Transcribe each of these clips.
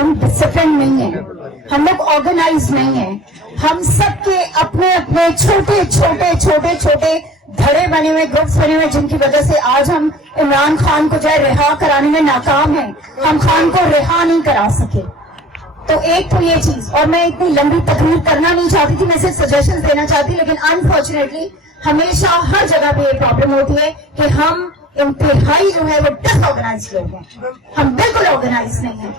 हम डिसिप्लिन नहीं है, हम लोग ऑर्गेनाइज नहीं है। हम सबके अपने अपने छोटे छोटे छोटे छोटे धड़े बने हुए, ग्रुप्स बने हुए, जिनकी वजह से आज हम इमरान खान को जो है रिहा कराने में नाकाम हैं। हम खान को रिहा नहीं करा सके। तो एक तो ये चीज, और मैं इतनी लंबी तकरीर करना नहीं चाहती थी, मैं सिर्फ सजेशन देना चाहती, लेकिन अनफॉर्चुनेटली हमेशा हर जगह पे ये प्रॉब्लम होती है कि हम इंतहाई जो है वो डिसऑर्गेनाइज लोग हैं, हम बिल्कुल ऑर्गेनाइज नहीं है।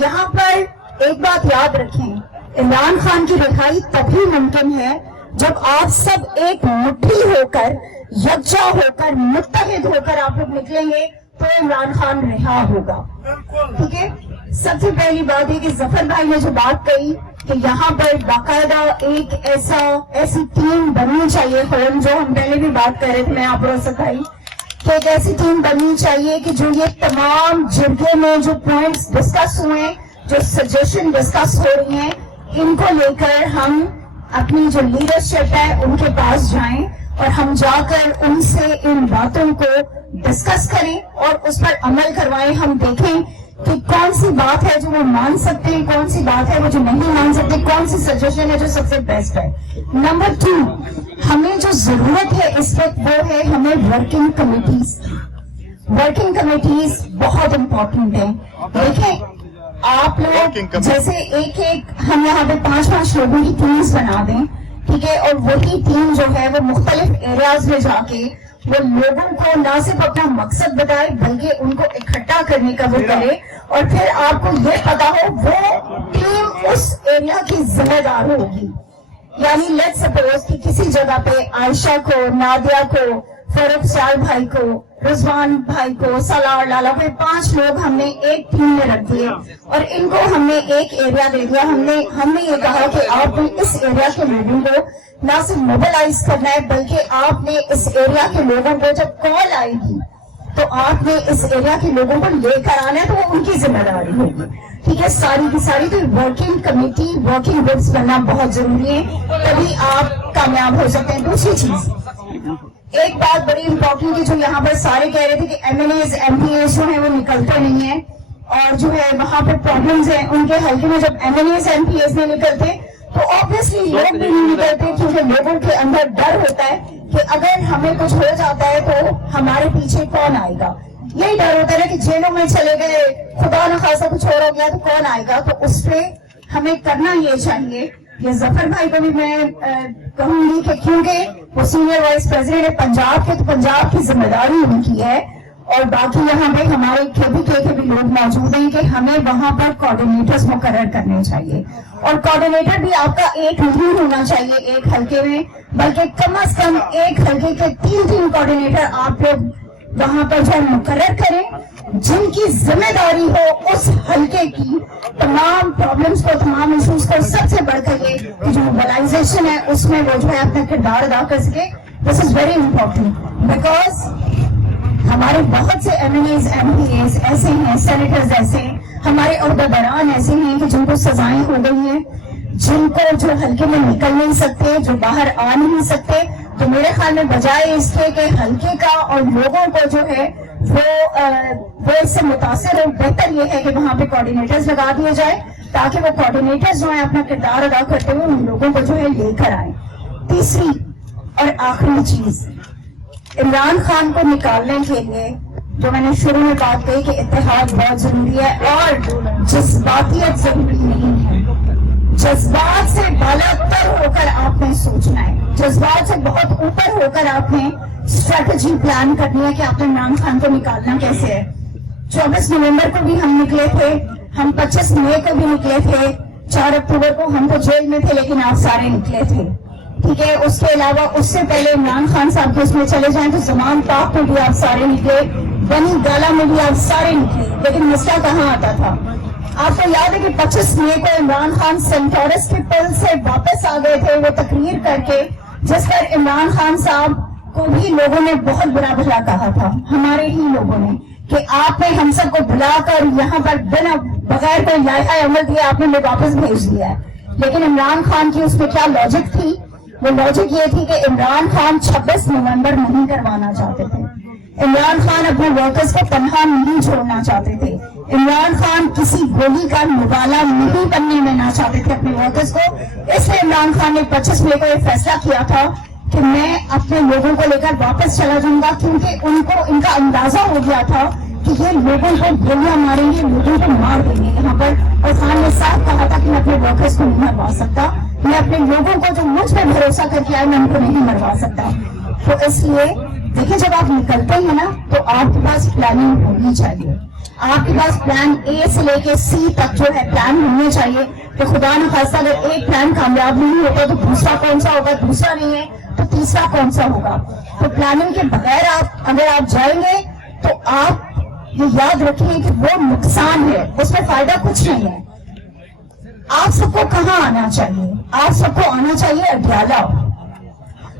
यहाँ पर एक बात याद रखें, इमरान खान की रिहाई तभी मुमकिन है जब आप सब एक मुट्ठी होकर, यकजा होकर, मुत्तहिद होकर आप लोग निकलेंगे तो इमरान खान रिहा होगा। ठीक है, सबसे पहली बात है कि जफर भाई ने जो बात कही कि यहाँ पर बाकायदा एक ऐसी टीम बननी चाहिए, जो हम पहले भी बात कर रहे थे, मैं आप लोगों से कही कि एक ऐसी टीम बननी चाहिए कि जो ये तमाम जिरगे में जो पॉइंट्स डिस्कस हुए, जो सजेशन डिस्कस हो रही हैं, इनको लेकर हम अपनी जो लीडरशिप है उनके पास जाएं और हम जाकर उनसे इन बातों को डिस्कस करें और उस पर अमल करवाएं। हम देखें कि कौन सी बात है जो वो मान सकते हैं, कौन सी बात है वो जो नहीं मान सकते, कौन सी सजेशन है जो सबसे बेस्ट है। नंबर 2, हमें जो जरूरत है इस वक्त वो है हमें वर्किंग कमेटीज। वर्किंग कमेटीज बहुत इंपॉर्टेंट है। देखें आप लोग जैसे एक हम यहाँ पे 5-5 लोगों की टीम्स बना दें, ठीक है, और वही टीम जो है वो मुख्तलिफ एरियाज में जाके वो लोगों को ना सिर्फ अपना मकसद बताए बल्कि उनको इकट्ठा करने का वो करे, और फिर आपको ये पता हो वो टीम उस एरिया की जिम्मेदार होगी। यानी लेट सपोज कि किसी जगह पे आयशा को, नादिया को, फरूख साल भाई को, रिजवान भाई को, सलार लाला को, 5 लोग हमने एक टीम में रख दिए और इनको हमने एक एरिया दे दिया। हमने ये कहा कि आपने इस एरिया के लोगों को ना सिर्फ मोबिलाइज करना है बल्कि आपने इस एरिया के लोगों को जब कॉल आएगी तो आपने इस एरिया के लोगों को लेकर आना है, तो वो उनकी जिम्मेदारी होगी। ठीक है, सारी की सारी तो वर्किंग कमेटी, वर्किंग ग्रुप्स बनना बहुत जरूरी है, तभी आप कामयाब हो सकते हैं। दूसरी चीज, एक बात बड़ी इंपॉर्टेंट है जो यहाँ पर सारे कह रहे थे कि MLAs MPAs जो है वो निकलते नहीं है और जो है वहां पर प्रॉब्लम्स हैं उनके हल्के में। जब MLAs MPAs नहीं निकलते तो ऑब्वियसली लोग भी नहीं निकलते, क्योंकि लोगों के अंदर डर होता है कि अगर हमें कुछ हो जाता है तो हमारे पीछे कौन आएगा। यही डर होता है कि जेलों में चले गए, खुदा न खासा कुछ और हो गया तो कौन आएगा। तो उस पर हमें करना ये चाहिए। ये जफर भाई को भी मैं कहूंगी कि क्योंकि वो सीनियर वाइस प्रेसिडेंट है पंजाब के, तो पंजाब की जिम्मेदारी उनकी है, और बाकी यहाँ पे हमारे KBK के भी लोग मौजूद हैं कि हमें वहां पर कोऑर्डिनेटर्स मुकर्रर करने चाहिए। और कोऑर्डिनेटर भी आपका एक नहीं होना चाहिए एक हल्के में, बल्कि कम से कम एक हल्के के 3 कोऑर्डिनेटर आप लोग वहां पर जो मुकर्रर करें, जिनकी जिम्मेदारी हो उस हल्के की तमाम प्रॉब्लम्स को, तमाम इश्यूज को, सबसे बढ़कर ये कि जो मोबिलाइजेशन है उसमें वो जो है अपना किरदार अदा कर सके। This is very important because हमारे बहुत से MLAs MPAs ऐसे हैं, सेनेटर्स ऐसे हैं, हमारे अहदेदारान ऐसे हैं कि जिनको सजाएं हो गई हैं, जिनको जो हल्के में निकल नहीं सकते, जो बाहर आ नहीं सकते। तो मेरे ख्याल में बजाय इसके कि हल्के का और लोगों को जो है वो इससे मुतासिर हो, बेहतर ये है कि वहां पे कोऑर्डिनेटर्स लगा दिए जाए ताकि वो कोऑर्डिनेटर्स जो है अपना किरदार अदा करते हुए उन लोगों को जो है लेकर आए। तीसरी और आखिरी चीज, इमरान खान को निकालने के लिए जो मैंने शुरू में बात कही कि इत्तेहाद बहुत जरूरी है और जज्बातियत जरूरी नहीं है। जज्बात से बालातर होकर आपने सोचना है, जज्बात से बहुत ऊपर होकर आपने स्ट्रेटजी प्लान करनी है कि आपने इमरान खान को निकालना कैसे है। 24 नवंबर को भी हम निकले थे, हम 25 मई को भी निकले थे, 4 अक्टूबर को हम तो जेल में थे लेकिन आप सारे निकले थे। ठीक है, उसके अलावा उससे पहले इमरान खान साहब के उसमें चले जाएं तो जमान पाक में भी आप सारे निकले, बनी गाला में भी आप सारे निकले, लेकिन मसला कहाँ आता था। आपको याद है कि 25 मई को इमरान खान सेंटोरस के पुल से वापस आ गए थे वो तकरीर करके, जिस पर इमरान खान साहब को भी लोगों ने बहुत बुरा भला कहा था, हमारे ही लोगों ने, कि आपने हम सबको बुलाकर यहाँ पर बिना बगैर कोई लायका अमल दिए आपने लोग वापस भेज दिया है। लेकिन इमरान खान की उसमें क्या लॉजिक थी? वो लॉजिक ये थी कि इमरान खान 26 नवंबर नहीं करवाना चाहते थे, इमरान खान अपने वर्कर्स को तनहा नहीं छोड़ना चाहते थे, عمران خان کسی گولی کا نوالا نہیں بننے میں نہ چاہتے تھے اپنے ورکرز کو، اس لیے عمران خان نے 25 مئی کو یہ فیصلہ کیا تھا کہ میں اپنے لوگوں کو لے کر واپس چلا جاؤں گا، کیونکہ ان کا اندازہ ہو گیا تھا کہ یہ لوگوں کو گولیاں ماریں گے، لوگوں کو مار دیں گے یہاں پر۔ اور خان نے صاف کہا تھا کہ میں اپنے ورکرز کو نہیں مروا سکتا، میں اپنے لوگوں کو جو مجھ پہ بھروسہ کر کے آئے میں ان کو نہیں مروا سکتا۔ تو اس لیے دیکھیں جب آپ نکلتے ہیں نا تو آپ کے پاس پلاننگ ہونی چاہیے، آپ کے پاس پلان اے سے لے کے سی تک جو ہے پلان ہونے چاہیے کہ خدا نخواستہ اگر ایک پلان کامیاب نہیں ہوتا تو دوسرا کون سا ہوگا، دوسرا نہیں ہے تو تیسرا کون سا ہوگا۔ تو پلاننگ کے بغیر اگر آپ جائیں گے تو آپ یہ یاد رکھیں کہ وہ نقصان ہے، اس میں فائدہ کچھ نہیں ہے۔ آپ سب کو کہاں آنا چاہیے؟ آپ سب کو آنا چاہیے اڈیالہ۔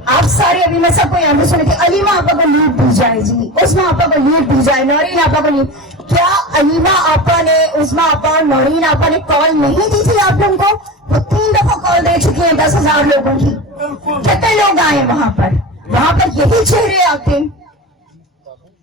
آپ سارے ابھی میں سب کو یہاں پہ سنے کہ علیمہ آپا کو لیڈ دی جائے جی، عظمیٰ آپا کو لیڈ دی جائے، نورین آپا کو لیڈ۔ کیا علیمہ آپا نے، عظمیٰ آپا، نورین آپا نے کال نہیں دی تھی آپ لوگوں کو؟ وہ 3 دفعہ کال دے چکی ہیں 10,000 لوگوں کی۔ کتنے لوگ آئے وہاں پر یہی چہرے آتے ہیں،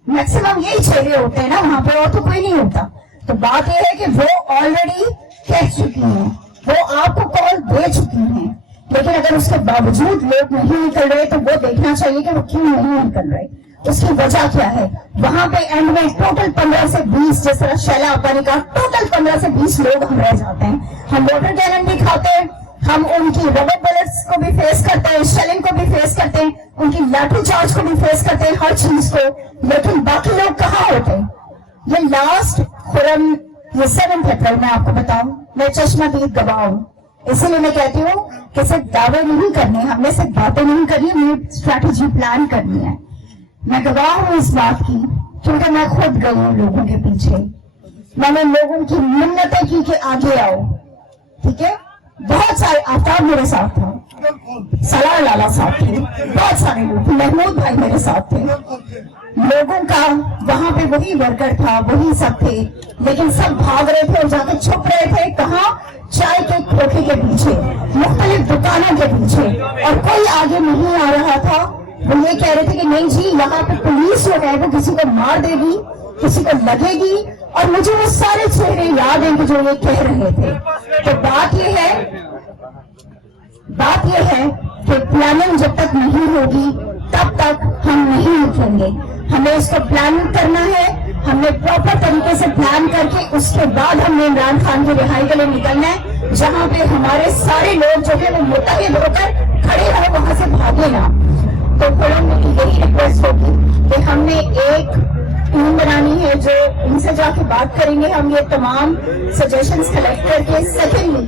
میکسیمم یہی چہرے ہوتے ہیں نا وہاں پہ، اور تو کوئی نہیں ہوتا۔ تو بات یہ ہے کہ وہ آلریڈی کہہ چکی ہیں، وہ آپ کو کال دے چکی ہیں، لیکن اگر اس کے باوجود لوگ نہیں نکل رہے تو وہ دیکھنا چاہیے کہ وہ کیوں نہیں نکل رہے، اس کی وجہ کیا ہے۔ وہاں پہ اینڈ میں ٹوٹل 15 سے 20، جس طرح شیلا آپا نے کہا، ٹوٹل 15 سے 20 لوگ ہم رہ جاتے ہیں۔ ہم واٹر کینن بھی کھاتے ہیں، ہم ان کی ربر بلٹس کو بھی فیس کرتے ہیں، شیلنگ کو بھی فیس کرتے ہیں، ان کی لاٹھی چارج کو بھی فیس کرتے ہیں، ہر چیز کو، لیکن باقی لوگ کہاں ہوتے ہیں؟ یہ لاسٹ خرم، یہ 7 اپریل میں آپ کو بتاؤں، میں چشمہ دید گواہ ہوں، اسی لیے میں کہتی ہوں کہ صرف دعوے نہیں کرنے، ہم نے صرف باتیں نہیں کرنی، ہمیں اسٹریٹجی پلان کرنی ہے۔ میں گواہ ہوں اس بات کی کیونکہ میں خود گئی ہوں لوگوں کے پیچھے، میں نے لوگوں کی منتیں کی کہ آگے آؤ، ٹھیک ہے۔ بہت سارے، آفتاب میرے ساتھ تھا، سلار لالا ساتھ تھے، بہت سارے لوگ، محمود بھائی میرے ساتھ تھے، لوگوں کا وہاں پہ وہی ورکر تھا، وہی سب تھے، لیکن سب بھاگ رہے تھے اور جا کے چھپ رہے تھے کہاں؟ چائے کے کھوکھے کے پیچھے، مختلف دکانوں کے پیچھے، اور کوئی آگے نہیں آ رہا تھا۔ وہ یہ کہہ رہے تھے کہ نہیں جی یہاں پہ پولیس جو ہے وہ کسی کو مار دے گی، کسی کو لگے گی، اور مجھے وہ سارے چہرے یاد ہیں کہ جو یہ کہہ رہے تھے۔ تو بات یہ ہے کہ پلاننگ جب تک نہیں ہوگی تب تک ہم نہیں نکلیں گے، ہمیں اس کو پلان کرنا ہے، ہم نے پراپر طریقے سے پلان کر کے اس کے بعد ہم نے عمران خان کی رہائی کے لیے نکلنا ہے، جہاں پہ ہمارے سارے لوگ جو ہے وہ متحد ہو کر کھڑے رہے، وہاں سے بھاگے نا۔ تو خرم کی یہی ریکویسٹ ہوگی کہ ہم نے ایک ٹیم بنانی ہے جو ان سے جا کے بات کریں گے، ہم یہ تمام سجیشنز کلیکٹ کر کے، سیکنڈلی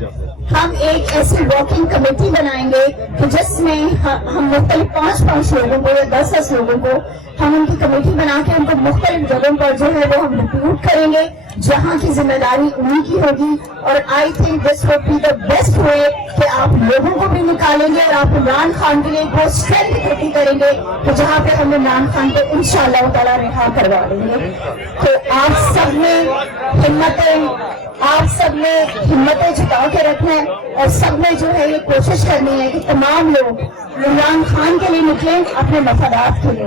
ہم ایک ایسی ورکنگ کمیٹی بنائیں گے کہ جس میں ہم مختلف 5 لوگوں کو یا 10 لوگوں کو ہم ان کی کمیٹی بنا کے ان کو مختلف جگہوں پر جو ہے وہ ہم ریکروٹ کریں گے، جہاں کی ذمہ داری انہی کی ہوگی۔ اور I think this would be the best way کہ آپ لوگوں کو بھی نکالیں گے اور آپ عمران خان کے لیے وہ اسٹرینتھ اکٹھی کریں گے کہ جہاں پہ ہم عمران خان کو انشاءاللہ تعالیٰ رہا کروا دیں گے۔ تو آپ سب نے ہمتیں جتا کے رکھنا ہے، اور سب نے جو ہے یہ کوشش کرنی ہے کہ تمام لوگ عمران خان کے لیے نکلیں، اپنے مفادات کے لیے۔